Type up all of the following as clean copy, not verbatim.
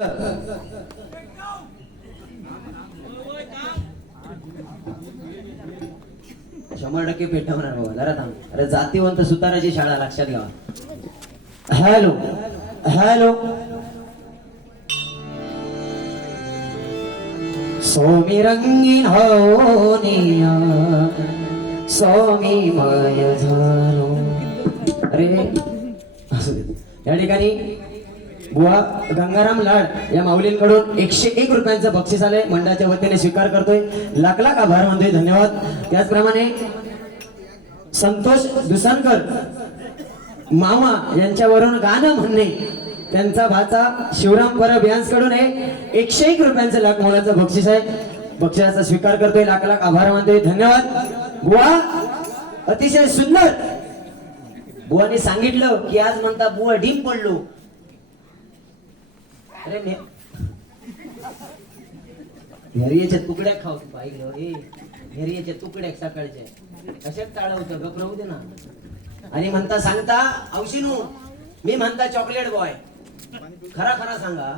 %100 पेटवणार बाबा. जरा थांब. अरे जातीवंत सुताराची शाळा लक्षात घ्यावा. हॅलो हॅलो सोमी रंगीन होनिया स्वामी माय झालो. अरे या ठिकाणी बुवा गंगाराम लाड या माऊलींकडून 101 रुपयांचं बक्षीस आलंय. मंडळाच्या वतीने स्वीकार करतोय. लाख लाख आभार मानतोय. धन्यवाद. त्याचप्रमाणे संतोष दुसानकर मामा यांच्यावरून गाणं म्हणणे त्यांचा भाचा शिवराम परब यांच्याकडून 101 रुपयांचं लाख मोलाचं बक्षीस आहे. बक्षिसाचा स्वीकार करतोय. लाख लाख आभार मानतोय. धन्यवाद. बुवा अतिशय सुंदर. बुवाने सांगितलं की आज म्हणता बुवा डीम पडलो. अरे हेरियाच्या तुकड्या खाऊ तू पाहिलं. हेरियाच्या तुकड्या सकाळच्या कशात चाळवतं गप राहू दे ना. आणि म्हणता सांगता औशिनू मी म्हणता चॉकलेट बॉय. खरा खरा सांगा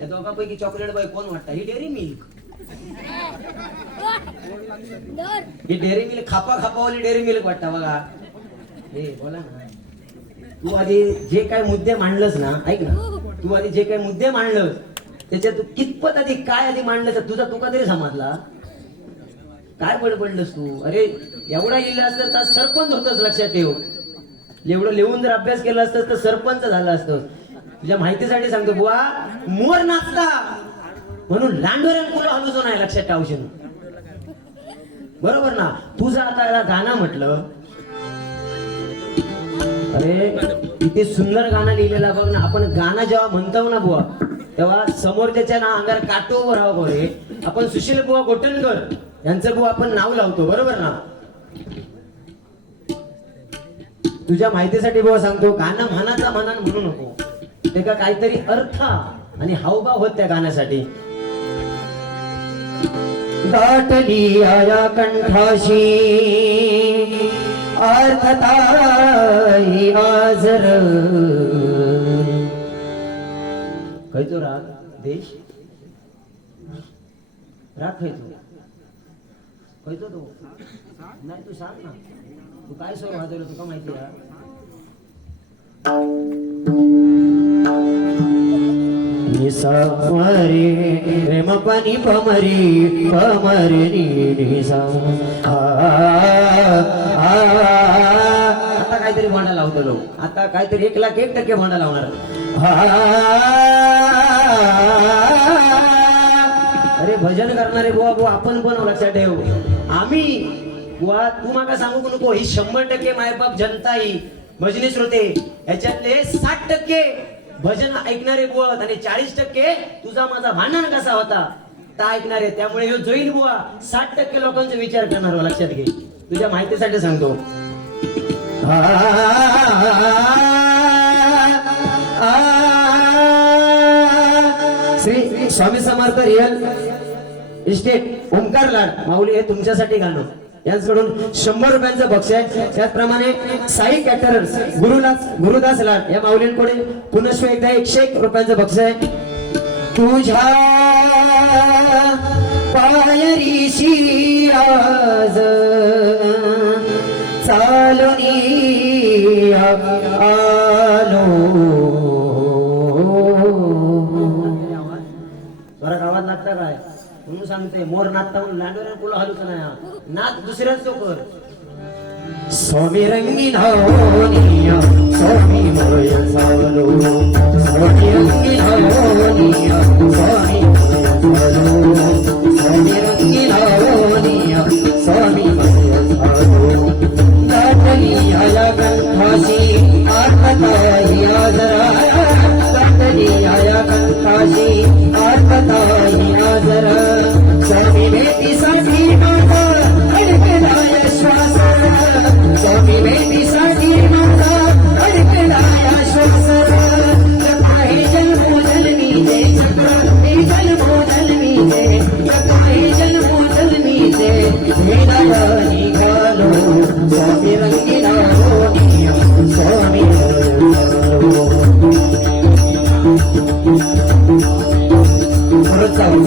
या दोघांपैकी चॉकलेट बॉय कोण वाटतं? ही डेअरी मिल्क. ही डेअरी मिल्क खापा खापावाली डेअरी मिल्क वाटतं बघा. हे बोला ना. तू आधी जे काय मुद्दे मांडलंस ना, ऐक ना, तू आधी जे काय मुद्दे मांडलंस त्याच्यात तू कितपत आधी काय आधी मांडलं तर तुझा तुका तरी समजला. काय बडबडलंस तू? अरे एवढा लिहिलं असतं तर सरपंच होतच. लक्षात ठेव. एवढं लिहून जर अभ्यास केला असतं तर सरपंच झाला असतं. तुझ्या माहितीसाठी सांगतो बुवा मोर नाचता म्हणून लांडोऱ्यान कुला हलूचो नाही. लक्षात ठेवशील बरोबर ना. तुझं आता याला गाणं म्हटलं. अरे किती सुंदर गाणं लिहिलेलं बघ ना. आपण गाणं जेव्हा म्हणतो ना बुवा तेव्हा समोरच्या ना अंगार काटो उभं राहावं रे. आपण सुशील बुवा गोटणकर यांचं बुवा आपण नाव लावतो बरोबर ना. तुझ्या माहितीसाठी बुवा सांगतो गाणं म्हणाचा म्हणान म्हणू नको. ते का काहीतरी अर्थ आणि हावभाव होत त्या गाण्यासाठी. दाटली आया कंठाशी अर्थताई आजर. खयचो राग देश राग खयचो खयचो तो नाही. तू सांग ना तू काय सोय वाजवलं तुका माहिती आहे. निसामरे रेम पाणी पमरी पमरी निसा. आता काहीतरी भांडा लावतो लोक. आता काहीतरी 1,01,000% भांडा लावणार. अरे भजन करणारे बुवा बुवा आपण पण लक्षात ठेव. आम्ही बुवा तू माका सांगू नको. ही 100% मायबाप जनता ही भजनी श्रोते ह्याच्यातले 60% भजन ऐकणारे बुवा आणि 40% तुझा माझा भांडण कसा होता ता ऐकणारे. त्यामुळे ह्यो जोईल बुवा 60% लोकांचा विचार करणार. लक्षात घे. तुझ्या माहितीसाठी सांगतो. श्री स्वामी समर्थ रिअल इस्टेट ओमकार लाड माऊली हे तुमच्यासाठी गाणं. यांच्याकडून 100 रुपयांचं बक्षीस आहे. त्याचप्रमाणे साई कॅटरर्स गुरुदास लाड या माऊलींकडे पुनश्व एकदा 101 रुपयांचं बक्षीस आहे. तुझ्या पायरीशी आज चालुनी आलो. बरं गावात लागतं काय म्हणून सांगते. मोर नाचता म्हणून लांडोऱ्या कुला हलूच नाही. नाच दुसऱ्याच तो कर. स्वामी रंगीन होनिया स्वामी मोय सावलो. स्वामी रंगीन होनिया स्वामी स्वामी रंगीन होनिया स्वामी मोय सावलो. दाटली आया कंठाशी आत्मताई आजरा. दाटली आया कंठाशी आत्मताई आजरा. स्वामी भेटीसाठी माझा अडकलाय श्वास. स्वामी भेटीसाठी माझा अडकलाय श्वास. काही जन्म चालू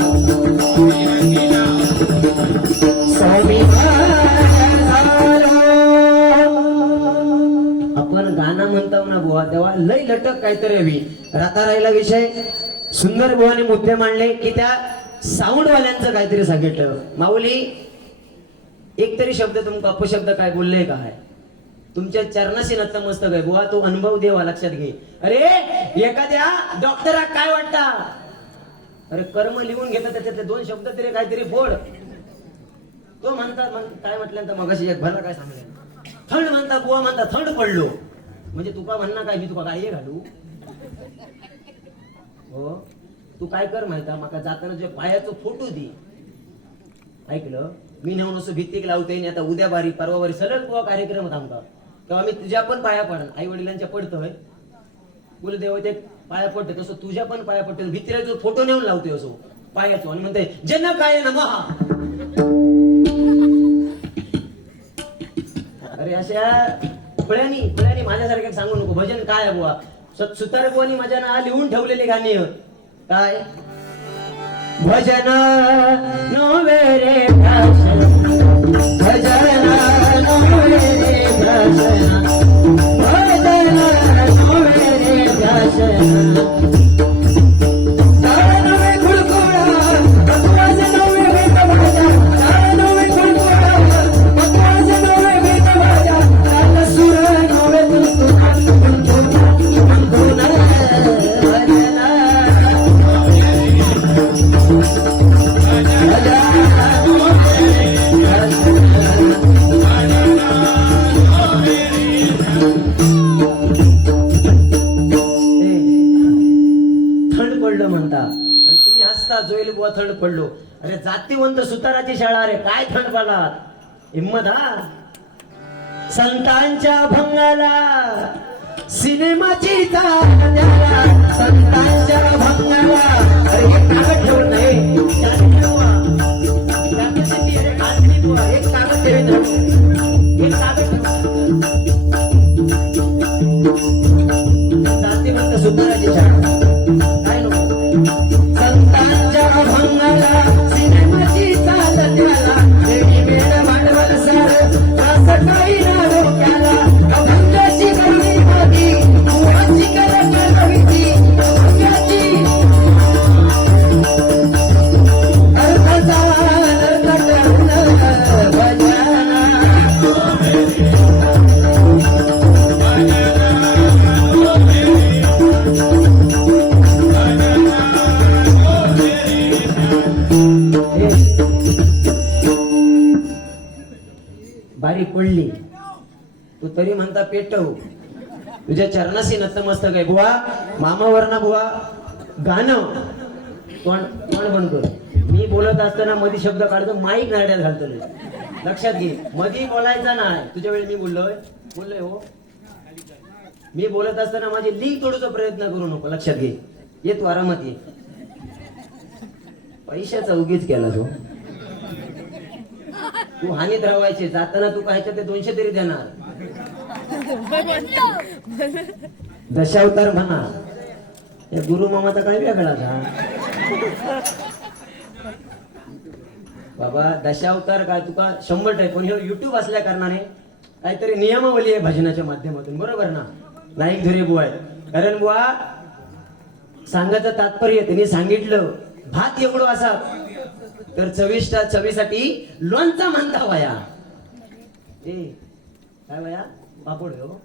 स्वामी आपण गाणं म्हणतो ना बुवा तेव्हा लय लटक काहीतरी हवी. राता राहिला विषय सुंदर बुवाने मुद्दे मांडले की त्या साऊंड वाल्यांचं काहीतरी सांगितलं. माऊली एक तरी शब्द तुमका अपशब्द काय बोलले काय तुमच्या चरणाशी नतमस्तक आहे बुवा. तो अनुभव देवा लक्षात घे. अरे एखाद्या डॉक्टरा काय वाटता अरे कर्म लिहून घेतात त्याच्यातले दोन शब्द तरी काहीतरी बोल. तो म्हणता काय म्हटल्यानंतर मगाशी एक भला काय सांगले थंड म्हणता बुवा म्हणता थंड पडलो म्हणजे तुका म्हणणं काय मी तुका काय घालू. हो तू काय कर माहिती माका जाताना जे पायाचं फोटो दे. ऐकलं मी नेऊन असं भित्तीक लावते आता उद्या बारी परवा बारी सलग बुवा कार्यक्रम होता आमका तेव्हा मी तुझ्या पण पाया पडन. आई वडिलांच्या पडतोय कुलदेव ते पाया पडते तसं तुझ्या पण पाया पडतो. भित्तीला जो फोटो नेऊन लावतोय असो पायाचो आणि म्हणते जन काय नमः. अरे अशा फळ्यानी माझ्यासारख्या सांगू नको. भजन काय आहे बुवा सुतार बुवानी माझ्या ना लिहून ठेवलेली गाणी काय भजन नोवे रे भजन नोवे रे भजन नोवे रे भजन जोईल बुवा थंड पडलो. अरे जातीवंत सुताराची शाळा अरे काय थंड पडलात हिम्मत हा. संतांच्या भंगाला सिनेमाची संतांच्या भंगाला अरे एक कागद ठेवून नाही एक कागद एक कागद जातीवंत सुताराची शाळा काय नको भंगाला सिनेमाची चालत त्याला देवी वेळ भांडवल सार रास काही ना डोक्याला अभंगाची गरमी होती मुळाची करत नव्हती अभंगाची अर्थाचा नर्तक बारी पडली तू तरी म्हणता पेटव तुझ्या चरणाशी नतमस्तक आहे बुवा. मामावर ना बुवा गाणं तोंड बंद कर. मी बोलत असताना मधी शब्द काढतो माईक नाड्यात घालतो लक्षात घे. मधी बोलायचा नाही. तुझ्या वेळी मी बोललोय हो. मी बोलत असताना माझी लिंक तोडूचा प्रयत्न करू नको लक्षात घे. ये तू आरामात ये. पैशाचा उगीच केला तो तू हानीत राहायचे जाताना तू काय ते 200 तरी देणार. दशावतार म्हणा या गुरु मामाचा काय वेगळा का बाबा. दशावतार काय तुका 100% पण युट्यूब असल्या कारणाने काहीतरी नियमावली आहे भजनाच्या माध्यमातून बरोबर ना. नाईक धुरे बुवा आहे कारण बुवा सांगायचं तात्पर्य त्यांनी सांगितलं भात एवढं असा तर चवीसाठी लोणचा म्हणता वया. काय वया पापड हो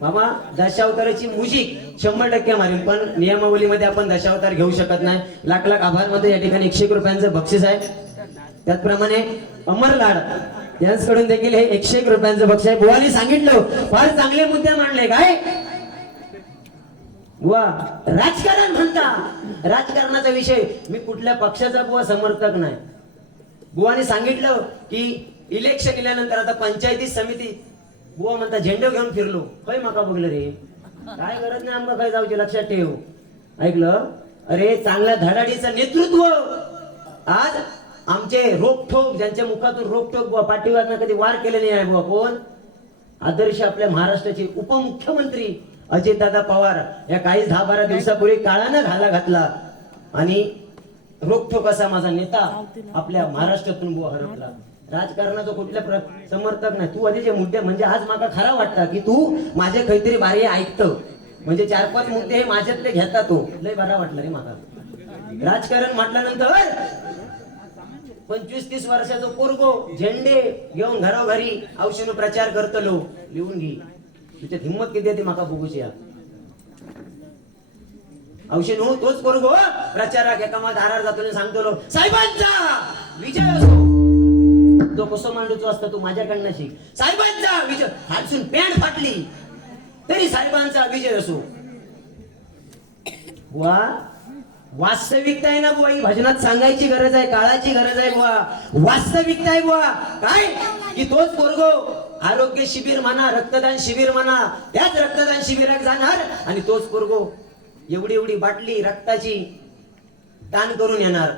मामा. दशावताराची मुजिक 100% मारेल पण नियमावलीमध्ये आपण दशावतार घेऊ शकत नाही. लाख लाख आभार मध्ये या ठिकाणी 101 रुपयांचं बक्षीस आहे. त्याचप्रमाणे अमर लाड यांच्याकडून देखील हे 101 रुपयांचं बक्षीस आहे. बुवानी सांगितलं फार चांगले मुद्दे मांडले काय बुवा. राजकारण म्हणता राजकारणाचा विषय मी कुठल्या पक्षाचा बुवा समर्थक नाही. बुवाने सांगितलं की इलेक्शन केल्यानंतर आता पंचायती समिती बुवा म्हणता झेंडे घेऊन फिरलो काय माका बघलं रे काय गरज नाही आमका काय जाऊची लक्षात ठेव. ऐकलं अरे चांगल्या धडाडीचं नेतृत्व आज आमचे रोकठोक ज्यांच्या मुखातून रोकठोक बुवा पाठीवारनं कधी वार केले नाही आहे बुवा कोण आदर्श आपल्या महाराष्ट्राचे उपमुख्यमंत्री अजितदादा पवार या काही 10-12 दिवसापूर्वी काळानं घाला घातला आणि रोखतो कसा माझा नेता आपल्या महाराष्ट्रातून बुवा हरपला. राजकारणाचा कुठल्या समर्थक नाही तू. आधीचे मुद्दे म्हणजे आज मला खरा वाटतं की तू माझे काहीतरी बारी ऐकतो, म्हणजे 4-5 मुद्दे हे माझ्यातले घेता तो लय बरा वाटलं रे मला. राजकारण म्हटल्यानंतर 25-30 वर्षाचा पोरगो झेंडे घेऊन घरोघरी औषध प्रचार करतलो. लिहून घे तुझ्यात हिंमत किती आहे ती माका बघूची. औषध हो तोच पोरगो प्रचाराक एका मा दारार जातो सांगतो साहेबांचा विजय असो. तो कसं मांडूचो असता तू माझ्याकडनं शिक. साहेबांचा विजय हातसून पॅन्ट फाटली तरी साहेबांचा विजय असो. वा वास्तविकता आहे ना बुवा, ही भजनात सांगायची गरज आहे, काळाची गरज आहे बुवा. वास्तविकता आहे बुवा. काय की तोच पोरगो आरोग्य शिबिर म्हणा, रक्तदान शिबिर म्हणा, त्याच रक्तदान शिबिरात जाणार आणि तोच पोरगो एवढी एवढी बाटली रक्ताची दान करून येणार.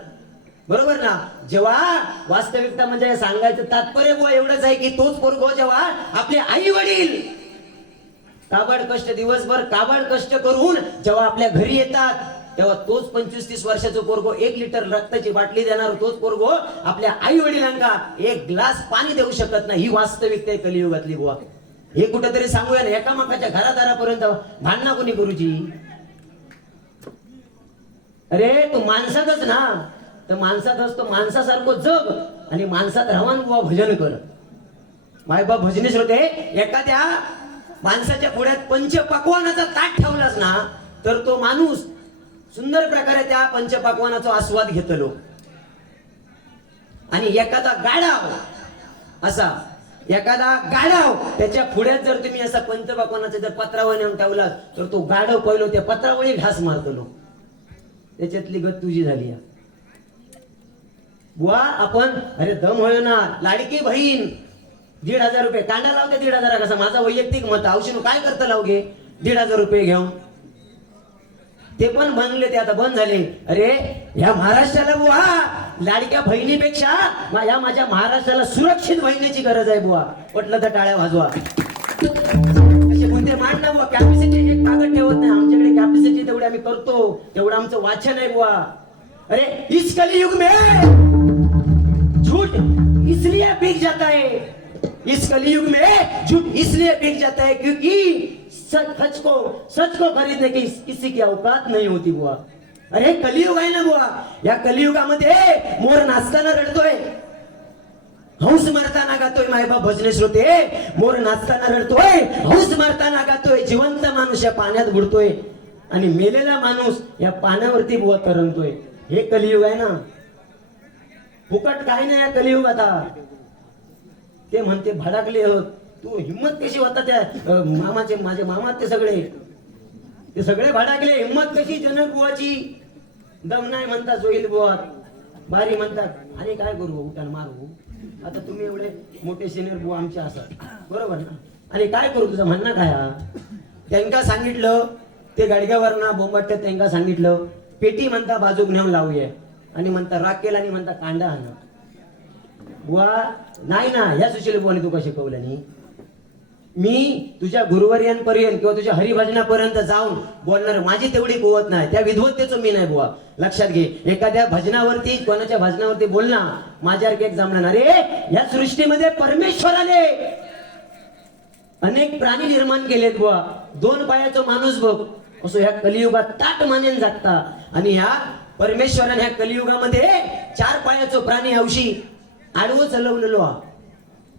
बरोबर ना. जेव्हा वास्तविकता म्हणजे सांगायचं तात्पर्य बुवा एवढंच आहे की तोच पोरगो जेव्हा आपले आई वडील काबाड कष्ट दिवसभर काबाड कष्ट करून जेव्हा आपल्या घरी येतात तेव्हा तोच 25-30 वर्षाचा पोरगो 1 लिटर रक्ताची बाटली देणार. तोच पोरगो आपल्या आई वडिलांना 1 ग्लास पाणी देऊ शकत नाही. ही वास्तविकता आहे कलियुगातली बुवा. हे कुठेतरी सांगूया ना. एकामेकाच्या घरादारापर्यंत भांडणा कोणी करूची. अरे तू माणसातच ना, तर माणसात असतो माणसासारखं जग आणि माणसात राहून बुवा भजन कर. मायबाप भजनेश होते. एखाद्या माणसाच्या पुढ्यात पंचपक्वानाचा ताट ठेवलास ना तर तो माणूस सुंदर प्रकारे त्या पंचपक्वानाचा आस्वाद घेतलो. आणि एखादा गाढव असा एखादा गाढव त्याच्या पुढ्यात जर तुम्ही असा पंचपक्वानाचा जर पत्रावळ नेऊन ठेवला तर तो गाढव पहिलो त्या पत्रावळी घास मारतलो. त्याच्यातली गत तुझी झाली बुवा. आपण अरे दम होय ना लाडकी बहीण 1,500 रुपये कांदा लावते. 1,500 कसा माझा वैयक्तिक मत. औषध काय करता लावगे 1,500 रुपये घेऊन ते पण बनले, ते आता बंद झाले. अरे ह्या महाराष्ट्राला बुवा लाडक्या बहिणीपेक्षा या माझ्या महाराष्ट्राला सुरक्षित बहिणीची गरज आहे बुवा. पटलं तर टाळ्या वाजवा. असे कोणते मान ना बुवा. कॅपॅसिटी एक कागद ठेवत नाही आमच्याकडे. कॅपॅसिटी तेवढी आम्ही करतो, तेवढं आमचं वाचन आहे बुवा. अरे इस कलियुग में झूठ इसलिए बिक जाता है. इस कलियुग में झूठ इसलिए बिक जाता है क्योंकि सच को खरीदने की किसी की औकात नहीं होती बुआ. अरे कलियुग आहे ना बुआ. या कलियुगामध्ये मोर नाचताना रडतोय, हौस मारताना गातोय. मायबाप भजने श्रोते. मोर नाचताना रडतोय, हौस मारताना गातोय. जिवंत माणूस या पाण्यात बुडतोय आणि मेलेला माणूस या पाण्यावरती बुवा तरंगतोय. हे कलियुग आहे ना. फुकट काय नाही या कलियुग. आता ते म्हणते भडकले होत. तू हिम्मत कशी होता त्या मामाचे माझे मामा ते सगळे भडकले. हिम्मत कशी जनक बुवाची. दम नाही म्हणतात जोईल बुवा बारी म्हणतात. आणि काय करू उठान मारू. आता तुम्ही एवढे मोठे सिनियर बुवा आमचे असतात बरोबर ना. आणि काय करू तुझं म्हणणं काय. त्यांना सांगितलं ते गाडग्यावर ना बोंबट्यात त्यांना सांगितलं पेटी म्हणता बाजूक नेऊन लावूया आणि म्हणता राखेल आणि म्हणता कांदा आण बुवा. नाही ना ह्या सुशील बुवाने तुका शिकवलं नाही. मी तुझ्या गुरुवर्यांपर्यंत किंवा तुझ्या हरिभजनापर्यंत जाऊन बोलणार माझी तेवढी कुवत नाही. त्या विद्वत्तेचं मी नाही बुवा. लक्षात घे. एखाद्या भजनावरती कोणाच्या भजनावरती बोलणार माझ्यासारखे एक जमणार. अरे या सृष्टीमध्ये परमेश्वराने अनेक प्राणी निर्माण केलेत बुवा. 2 पायाचा माणूस बघ असो ह्या कलियुगात ताट मानेन जागता. आणि ह्या परमेश्वराने ह्या कलियुगामध्ये 4 पायाचं प्राणी हौशी आडवं चलवलेलो.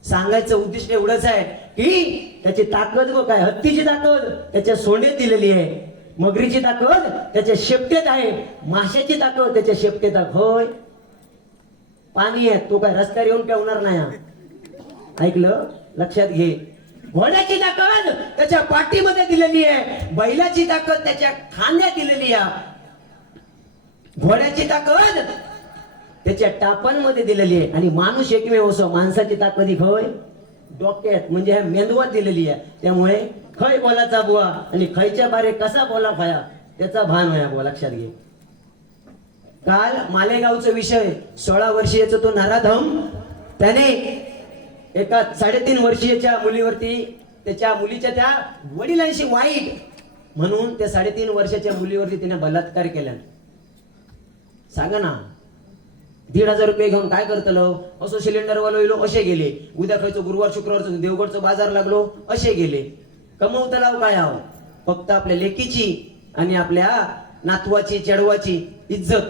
सांगायचं उद्दिष्ट एवढंच आहे की त्याची ताकद व काय. हत्तीची ताकद त्याच्या सोंडेत दिलेली आहे. मगरीची ताकद त्याच्या शेपटेत आहे. माशाची ताकद त्याच्या शेपटेत आहे. होय पाणी आहे तो काय रस्त्यावर येऊन पेवणार नाही. ऐकलं लक्षात घे. घोड्याची ताकद त्याच्या पाठीमध्ये दिलेली आहे. बैलाची ताकद त्याच्या खांद्यात दिलेली आहे. घोड्याची ताकद त्याच्या टापांमध्ये दिलेली आहे. आणि माणूस एकमेव असो माणसाची ताकद ही खय डोक्यात म्हणजे ह्या मेंदवात दिलेली आहे. त्यामुळे खय बोलाचा बुवा आणि खयच्या बारे कसा बोला खया त्याचा भान होया बुवा. लक्षात घे. काल मालेगावचा विषय 16 वर्षीयाचा तो नराधम त्याने एका 3.5 वर्षीयाच्या मुलीवरती त्याच्या मुलीच्या त्या वडिलांशी वाईट म्हणून त्या 3.5 वर्षाच्या मुलीवरती तिने बलात्कार केला. सांगा ना, 1,500 रुपये घेऊन काय करतलो? असो सिलेंडर वालो असे गेले, उद्या खायचो गुरुवार शुक्रवारचं देवगडचं बाजार लागलो असे गेले. कमवतलाव काय आहो? फक्त आपल्या लेकीची आणि आपल्या नातवाची चेडवाची इज्जत.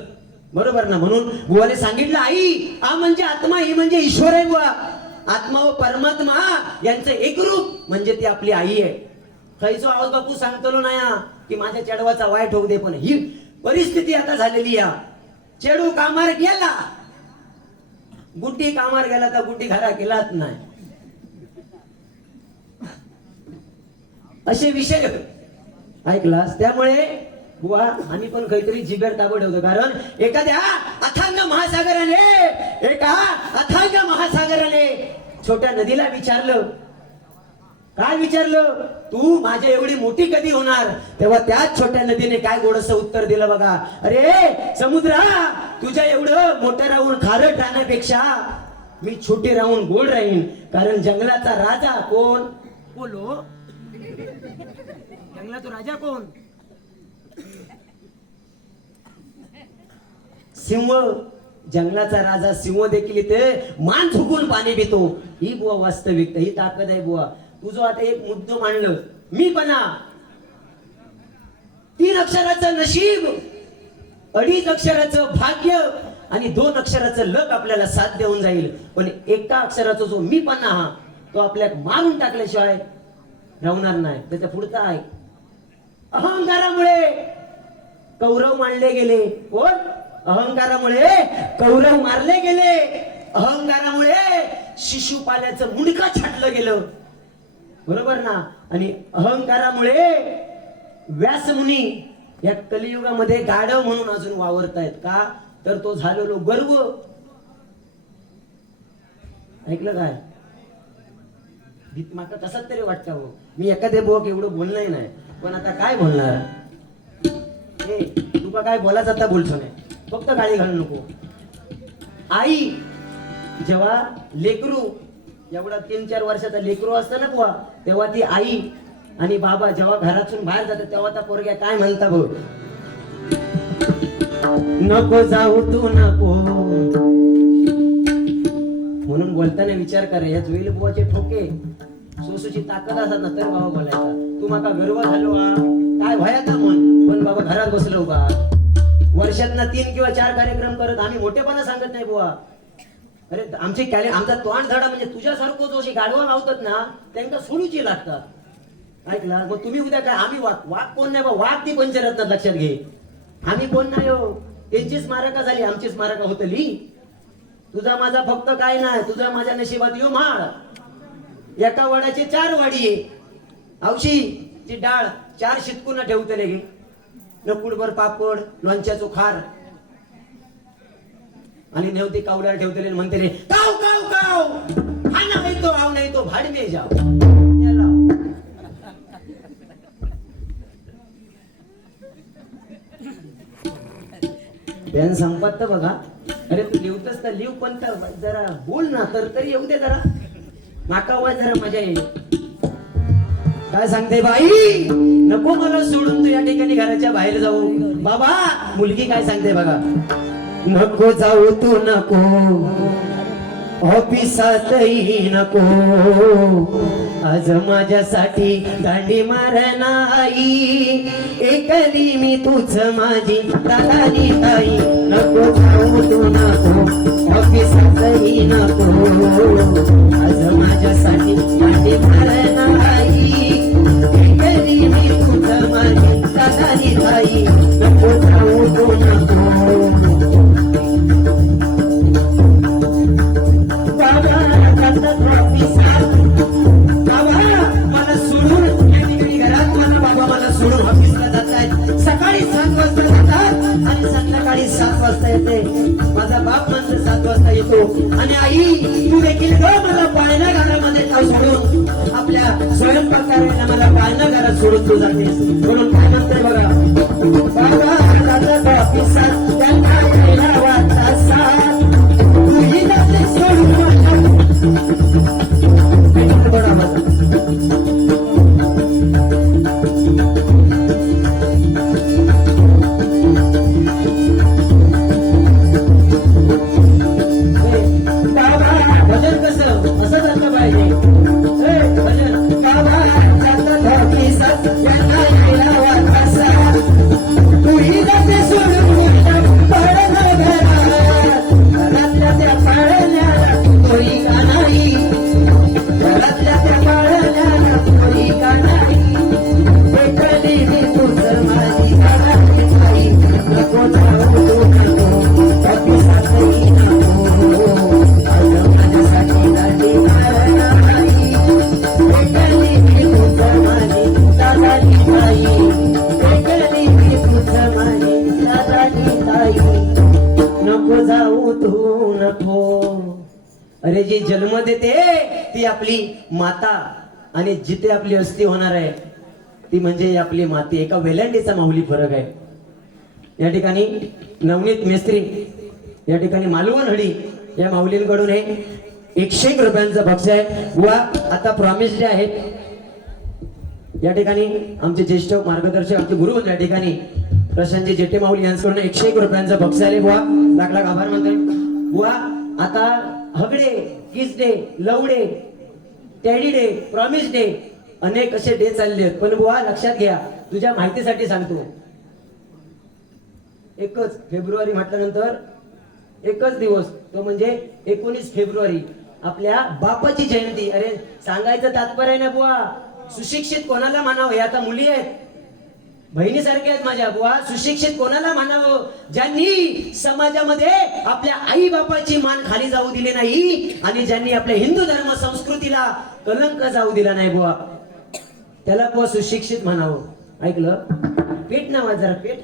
बरोबर ना? म्हणून बुवाने सांगितलं, आई आ म्हणजे आत्मा, ही म्हणजे ईश्वर आहे. बुवा आत्मा व परमात्मा यांचं एक रूप म्हणजे ती आपली आई आहे. खैचो आवाज बापू सांगतलो नाही की माझ्या चेडवाचा वाईट होऊ दे, पण ही परिस्थिती आता झालेली या. चेडू कामार गेला, गुड्डी कामार गेला तर गुड्डी घरा केलाच नाही, असे विषय ऐकलास. त्यामुळे बुवा आम्ही पण काहीतरी जिगर ताबड ठेवतो. कारण एका अथांग महासागराने छोट्या नदीला विचारलं, काय विचारलं? तू माझ्या एवढी मोठी कधी होणार? तेव्हा त्याच छोट्या नदीने काय गोडसं उत्तर दिलं बघा. अरे समुद्रा, तुझ्या एवढं मोठं राहून खारट राहण्यापेक्षा मी छोटे राहून गोड राहीन. कारण जंगलाचा राजा कोण? बोलो, जंगलाचा राजा कोण? सिंह. जंगलाचा राजा सिंह देखील इथे मान झुकून पाणी पितो. ही बुवा वास्तविकता, ही ताकद आहे बुवा. तुझं आता एक मुद्दो मांडलं, मी पणा 3 अक्षराचं नशीब, 2.5 अक्षराचं भाग्य आणि 2 अक्षराचं लक आपल्याला साथ देऊन जाईल. पण एका अक्षराचा जो मी पणा हा, तो आपल्या मारून टाकल्याशिवाय राहणार नाही. त्याच्या पुढचा आहे, अहंकारामुळे कौरव मारले गेले. कोण? अहंकारामुळे कौरव मारले गेले. अहंकारामुळे शिशुपाल्याचं मुंडका छाटलं गेलं. बरोबर ना? आणि अहंकारामुळे व्यासमुनी या कलियुगामध्ये गाढव म्हणून अजून वावरतायत. का? तर तो झालेलो गर्व. ऐकलं काय? भीतमाका कसाच तरी वाटतं हो. मी एखाद्या बोक एवढं बोलणं नाही, पण आता काय बोलणार? तुका काय बोलायचं आता बोलतो नाही, फक्त गाडी घालू नको. आई जेव्हा लेकरू एवढा 3-4 वर्षाचा लेकरू असतं ना बुवा, तेव्हा ती आई आणि बाबा जेव्हा घरातून बाहेर जातात तेव्हा त्या पोरग्या काय म्हणता बघ, नको जाऊ तू नको. म्हणून बोलताना विचार करा, या जुईल बुवाचे ठोके सोसूची ताकद असतात ना तर बाबा बोलायचा. तू माका गर्व झालो काय भयाचा म्हण, पण बाबा घरात बसलो का. वर्षातना 3 किंवा 4 कार्यक्रम करत आम्ही मोठेपणा सांगत नाही बुवा. अरे आमचे आमचा तोंड धडा म्हणजे तुझ्यासारखं जो गाडवा लावतात ना त्यांना सोडूची लागतात. ऐकला? मग तुम्ही उद्या काय? आम्ही वाघ कोण नाही बा, वाघ ती पंचरत्नात लक्षात घे. आम्ही कोण नाही हो, त्यांची स्मारका झाली, आमची स्मारका होतली. तुझा माझा फक्त काय नाही, तुझा माझ्या नशिबात यो माळ. एका वडाचे 4 वाडी आहे. औशी ती डाळ 4 शितकून ठेवतले गे, नकुडभर पापड, लोणच्याचो खार आणि नेवती कावड्या ठेवतले. म्हणते रे काव काव काव, हा नाही तो आव नाही तो भाडमे जाव. पेन संपत तर बघा. अरे तू लिहतस तर लिव, पण जरा बोल ना तर तरी येऊ दे जरा. माका वाज जरा मजा येईल. काय सांगते बाई? नको मला सोडून तू या ठिकाणी घराच्या बाहेर जाऊ. बाबा मुलगी काय सांगते बघा, नको जाऊ तू नको, ऑफिसातही नको. आज माझ्यासाठी दांडी मार नाही, एकली मी तुझ माझी दादानी ताई. नको जाऊ तू नको, ऑफिसातही नको. आज माझ्यासाठी दांडी मार नाही, एकली मी तुझ माझी दादानी ताई. नको जाऊ तू नको. सकाळी 7 वाजता जातात आणि संध्याकाळी 7 वाजता येते. माझा बाप म्हणजे 7 वाजता येतो. आणि आई तू देखील मला पाळण्या घरामध्ये सोडून, आपल्या स्वयंपाकाला मला पाळण्या घरात सोडून तू जातेस. म्हणून काय म्हणते बघा, तूही जाते सोडून. अरे जी जन्म देते ती आपली माता आणि जिथे आपली अस्थी होणार आहे ती म्हणजे आपली माती. एका वेलांडीचा माऊली फरक आहे. या ठिकाणी नवनीत मेस्त्री, या ठिकाणी मालवण हडी या माऊलींकडून हे 101 रुपयांचं बक्षीस आहे. बुवा आता प्रॉमिस डे आहे. या ठिकाणी आमचे ज्येष्ठ मार्गदर्शक आमचे गुरु या ठिकाणी प्रशांतजी जेटे माऊली यांच्याकडून 101 रुपयांचं बक्षीस आहे. बुवा लाख लाख आभार मानतोय. बुवा आता हगडे, किस डे, लव डे, टॅडी डे, प्रॉमिस डे अनेक असे डे चालले आहेत. पण बुवा लक्षात घ्या, तुझ्या माहितीसाठी सांगतो, एकच फेब्रुवारी म्हटल्यानंतर एकच दिवस, तो म्हणजे 19 फेब्रुवारी आपल्या बापाची जयंती. अरे सांगायचं तात्पर्य आहे ना बुवा, सुशिक्षित कोणाला मानावं. हे आता मुली आहेत, बहिणीसारखे आहेत माझ्या. बुवा सुशिक्षित कोणाला मानावं? ज्यांनी समाजामध्ये आपल्या आई बापाची मान खाली जाऊ दिली नाही आणि ज्यांनी आपल्या हिंदू धर्म संस्कृतीला कलंक जाऊ दिला नाही बुवा, त्याला बुवा सुशिक्षित म्हणावं. ऐकलं? पेट ना माझा जरा पेट.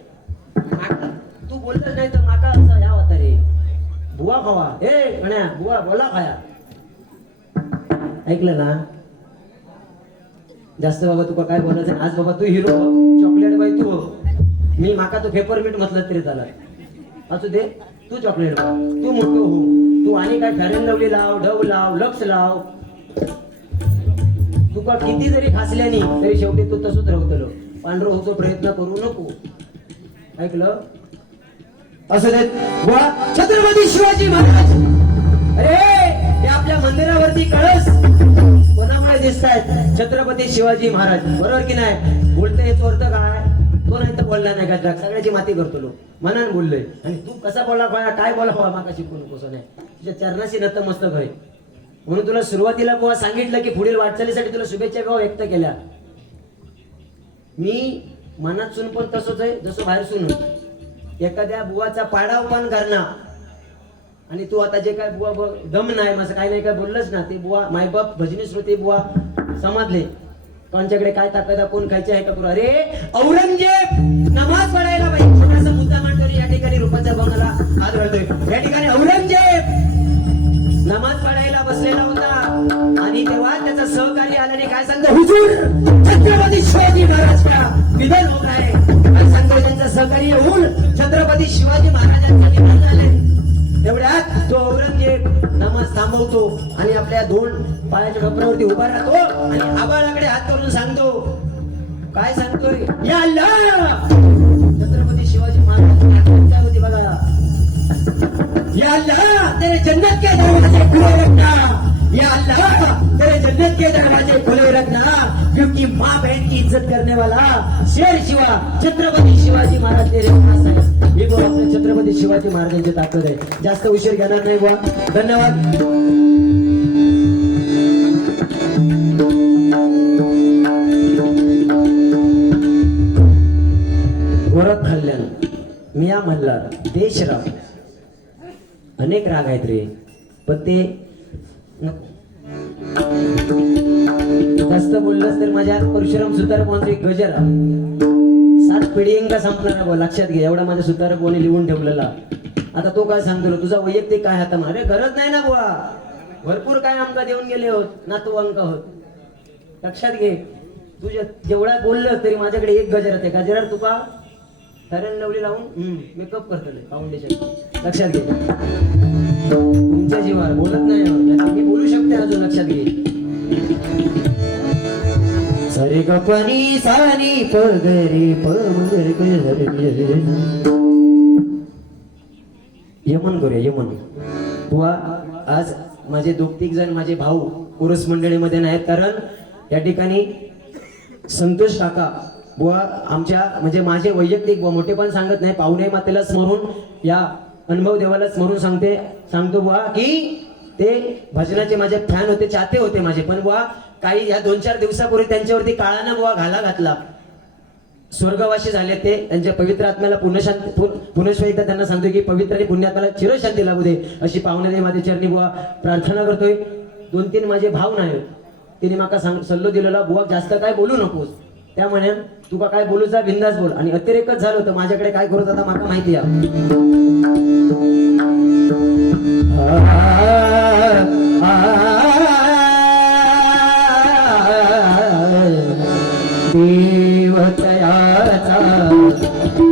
तू बोलतच नाही तर माका असा या होता रे. बुवा खावा ए गण्या, बुवा बोला खाया. ऐकलं ना? जास्त बाबा तुका काय बोलायचं. आज बाबा तू हिरो चॉकलेट बाई तू, मी माका तू पेपरमिंट म्हटलं तरी झाला. असू दे, तू चॉकलेट बा, तू मोठं हो. तू आणि काय फॅरेन लवली लाव, डव लाव, लक्स लाव. तुका किती जरी खासल्यानी तरी शेवटी तू तसंच राहतलो. पांढरं होतो प्रयत्न करू नको. ऐकलं? असू देत. बुवा छत्रपती शिवाजी महाराज, अरे हे आपल्या मंदिरावरती कळस कोणामुळे दिसतायत? छत्रपती शिवाजी महाराज. बरोबर की नाही? बोलतोय याचा अर्थ काय? तो नाही तर बोलला नाही का? सगळ्याची माती करतो लो मनान बोललोय. आणि तू कसा बोला काय बोला हवा माका शिकून कसं नाही. तुझ्या चरणाशी नतमस्तक आहे म्हणून तुला सुरुवातीला बुवा सांगितलं की पुढील वाटचालीसाठी तुला शुभेच्छा भाव व्यक्त केल्या. मी मनात सुन पण तसंच आहे जसं बाहेर सुन. एखाद्या बुवाचा पाडावमान करणं आणि तू आता जे काय बुवा दम नाही माझं काही नाही काय बोललंच ना, ते बुवा मायबाप भजनी श्रोते बुवा समजले कोणच्याकडे काय ताकद कोण खायचे आहे का पुरा. अरे औरंगजेब नमाज पडायला पाहिजे. छोटासा मुद्दा मांडतोय या ठिकाणी रूपाच्या भावनाला हात घालतोय. या ठिकाणी औरंगजेब नमाज पडायला बसलेला होता आणि तेव्हा त्याचा सहकारी आल्याने काय सांगतो, हुजूर छत्रपती शिवाजी महाराज विधान होत आहे. काय सांगतो, त्यांचा सहकारी येऊन छत्रपती शिवाजी महाराजांचा निधन झाले. तेवढ्यात तो औरंगजेब नमाज थांबवतो आणि आपल्या दोन पायाच्या कपड्यावरती उभा राहतो आणि आबाळाकडे हात करून सांगतो. काय सांगतोय? या अल्लाह. छत्रपती शिवाजी महाराज काय होती बघा. या अल्लाह तेरे जन्नत के दरवाजे खुले रखना. या अल्लाह तेरे जन्नत के दरवाजे खुले रखना. क्योंकि माँ बहन की इज्जत करने वाला शेर शिवा छत्रपती शिवाजी महाराज तेरे पास है. हे बुवा आपल्या छत्रपती शिवाजी महाराजांची ताकद आहे. जास्त उशीर घेणार नाही बुवा. धन्यवाद. गोरख कल्याण, मिया मल्हार, देशराव अनेक राग आहेत रे, पण ते जास्त बोललंच तर माझ्या परशुराम सुतार कोणते गजर 7 पिढींका संपणार बुवा. लक्षात घे, एवढा माझ्या सुतार कोणी लिहून ठेवलेला. आता तो काय सांगतो, तुझा वैयक्तिक काय हाता अरे गरज नाही ना बुवा. भरपूर काय आमका देऊन गेले होत, नातू अंक होत. लक्षात घे, तुझ्या जेवढा बोललं तरी माझ्याकडे एक गजर आहे. गजरात तुका फॅरन लवली लावून मेकअप करतले फाउंडेशन. लक्षात घे, तुमच्या जीवावर बोलत नाही मी बोलू शकते अजून. लक्षात घे. सरे गपनी सानी पगरे यमन करूया यमन. बुवा आज माझे 2-3 जण माझे भाऊ उरुस मंडळीमध्ये नाहीत, कारण या ठिकाणी संतोष काका बुवा आमच्या म्हणजे माझे वैयक्तिक मोठेपण सांगत नाही, पाहुणे मातेला स्मरून या अनुभव देवाला स्मरून सांगतो बुवा की ते भजनाचे माझे फॅन होते, चाहते होते माझे. पण बुवा काही या 2-4 दिवसापूर्वी त्यांच्यावरती काळानं बुवा घाला घातला. स्वर्गवासी झाले ते. त्यांच्या पवित्र आत्म्याला पुनश्व एकदा त्यांना सांगतो की पवित्र आणि पुण्यात्म्याला चिरशांती लाभू दे अशी पाहुणे माझे चरणी बुवा प्रार्थना करतोय. 2-3 माझे भाव नाही, तिने माका सल्लो दिलेला बुवा जास्त काय बोलू नकोस. त्यामुळे तुका काय बोलूचा बिंदास बोल. आणि अतिरेकच झालं होतं माझ्याकडे काय करू आता माका माहिती आहे.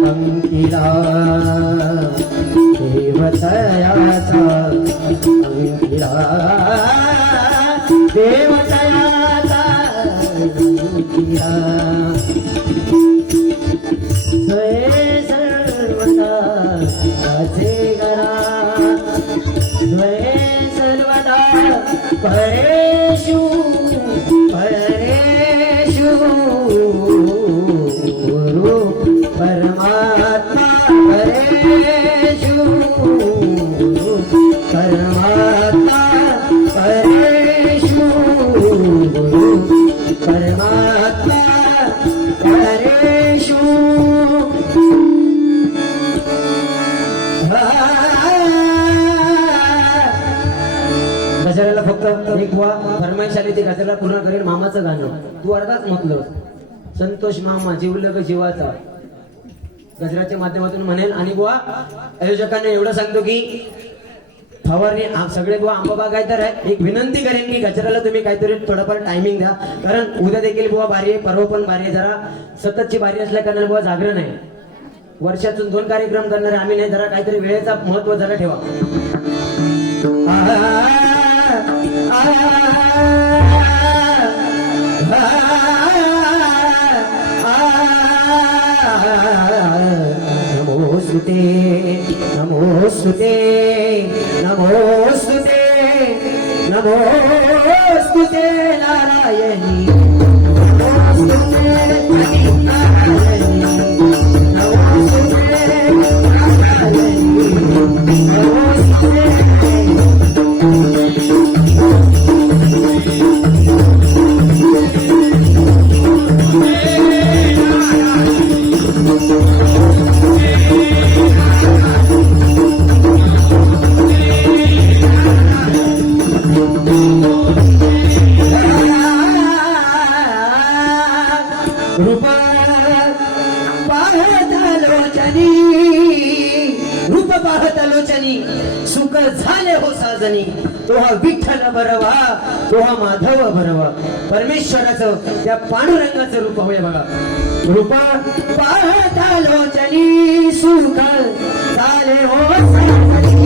अंकिला देवतयाचा अंकिला देवतयाचा अंकिला स्वये सर्वदा वाचे गरा स्वये सर्वदा परेषु परेषु गुरु परमात्मा परेषु परमात्मा परेषु गुरु परमात्मा परेषु गजराला फक्त एक बुवा फरमाईश आली ती गजराला पूर्ण करेल मामाचं गाणं तू अर्धाच म्हटलं संतोष मामा जीवलं का जीवाचा गजराच्या माध्यमातून म्हणेल. आणि बुवा आयोजकांना एवढं सांगतो की फवारणी सगळे बुवा आंबा काय तर आहे एक विनंती करेन की गजराला तुम्ही काहीतरी थोडंफार टायमिंग द्या कारण उद्या देखील बुवा बारी आहे परवा पण बारी आहे जरा सततची बारी असल्या कारणाने बुवा जागरण आहे वर्षातून 2 कार्यक्रम करणारे आम्ही नाही जरा काहीतरी वेळेचा महत्व जरा ठेवा. नमोस्तुते नमोस्तुते नमोस्तुते नमोस्तुते नारायणी नमोस्तुते नारायणी नमोस्तुते नारायणी नमोस्तुते रूप पाहत लोचनी सुख झाले हो साजनी तो हा विठ्ठल बरवा तो हा माधव बरवा परमेश्वराचं त्या पांडुरंगाचं रूप होय बघा. रूप पाहत लोचनी सुख झाले हो साजनी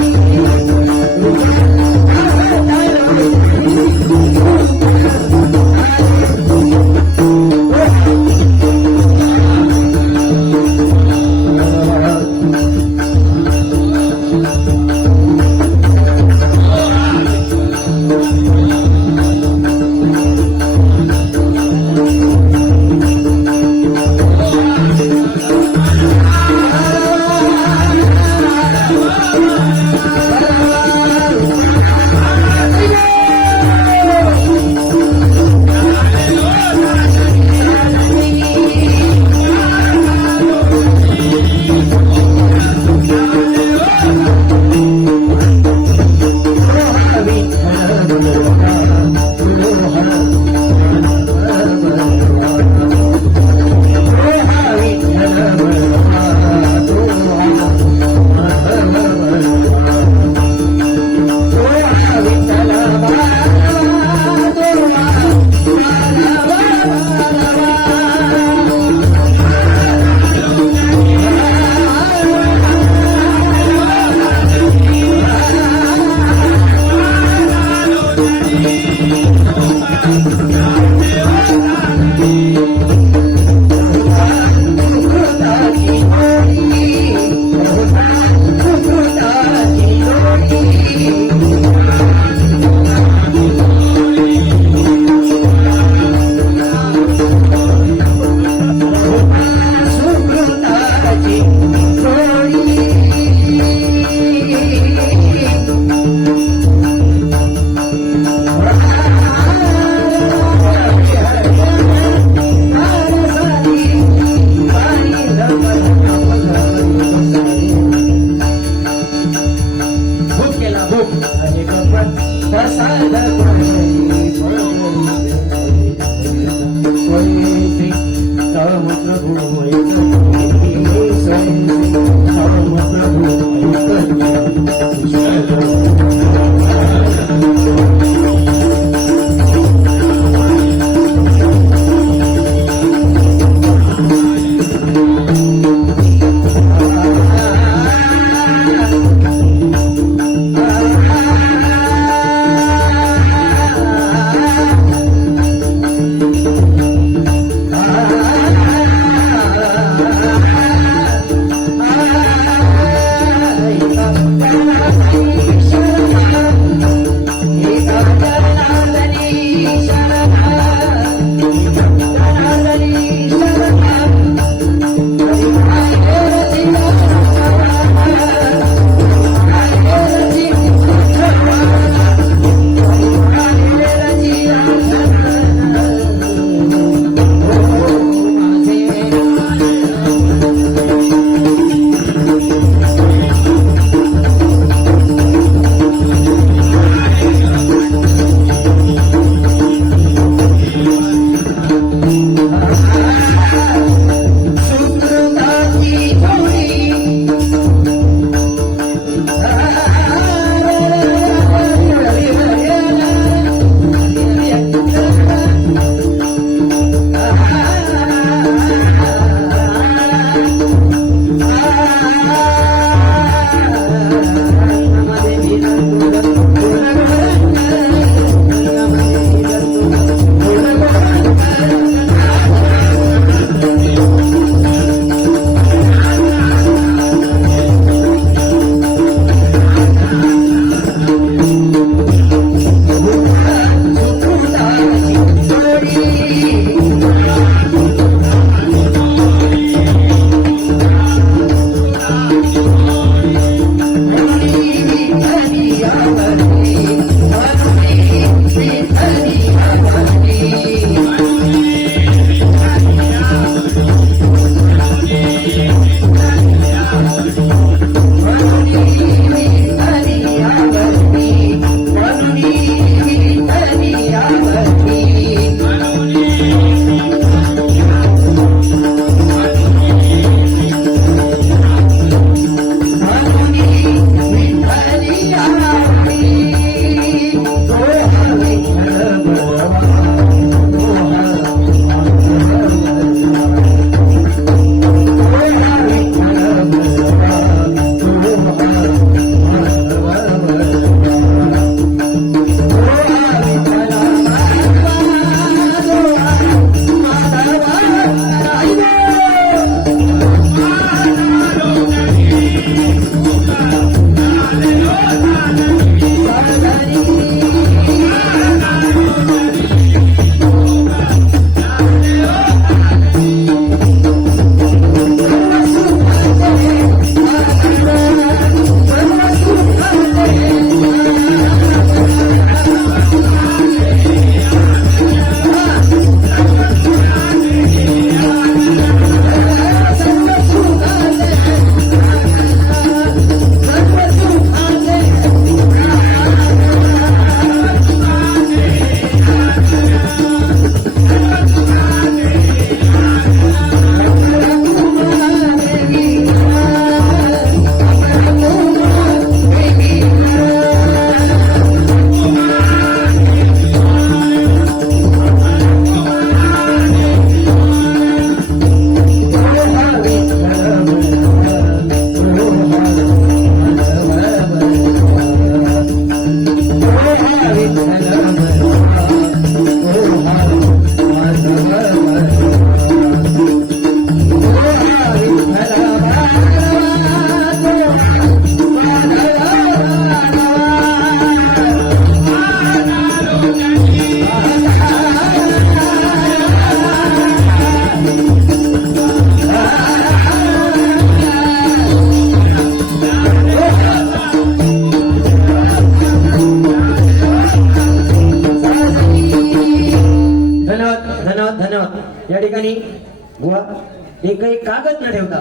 एकही कागद न ठेवता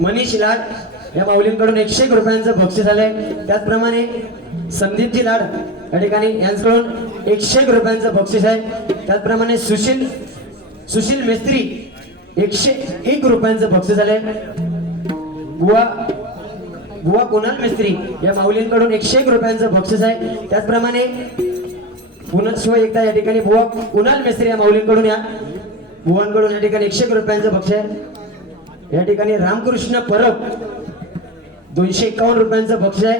मनीष लाड या माऊलींकडून 101 रुपयांचं बक्षीस आलंय. त्याचप्रमाणे संदीपजी लाड या ठिकाणी यांच्याकडून 101 रुपयांचं बक्षीस आहे. त्याचप्रमाणे सुशील मेस्त्री 101 रुपयांचं बक्षीस आलंय. बुवा कुणाल मेस्त्री या माऊलींकडून 101 रुपयांचं बक्षीस आहे. त्याचप्रमाणे पुनश्व एकदा या ठिकाणी बुवा कुणाल मेस्त्री या माऊलींकडून या बुवांकडून या ठिकाणी 101 रुपयांचं बक्षीस आहे. या ठिकाणी रामकृष्ण परब 251 रुपयांचं बक्षीस आहे.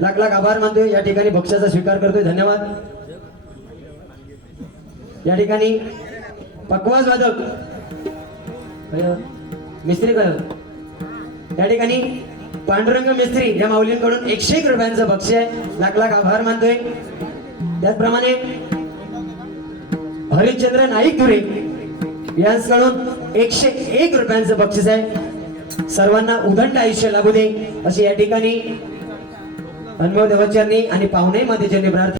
लाख लाख आभार मानतोय. या ठिकाणी बक्षाचा स्वीकार करतोय. धन्यवाद. या ठिकाणी पकवाज वादक मिस्त्री या ठिकाणी पांडुरंग मिस्त्री या माऊलींकडून 101 रुपयांचं बक्षीस आहे. लाख लाख आभार मानतोय. त्याचप्रमाणे हरिश्चंद्र नाईक धुरे यांच्याकडून 101 रुपयांचं बक्षीस आहे. सर्वांना उदंड आयुष्य लाभू दे अशी या ठिकाणी अनुभव देवचरणी आणि पाहुणे मध्ये ज्यांनी प्रार्थना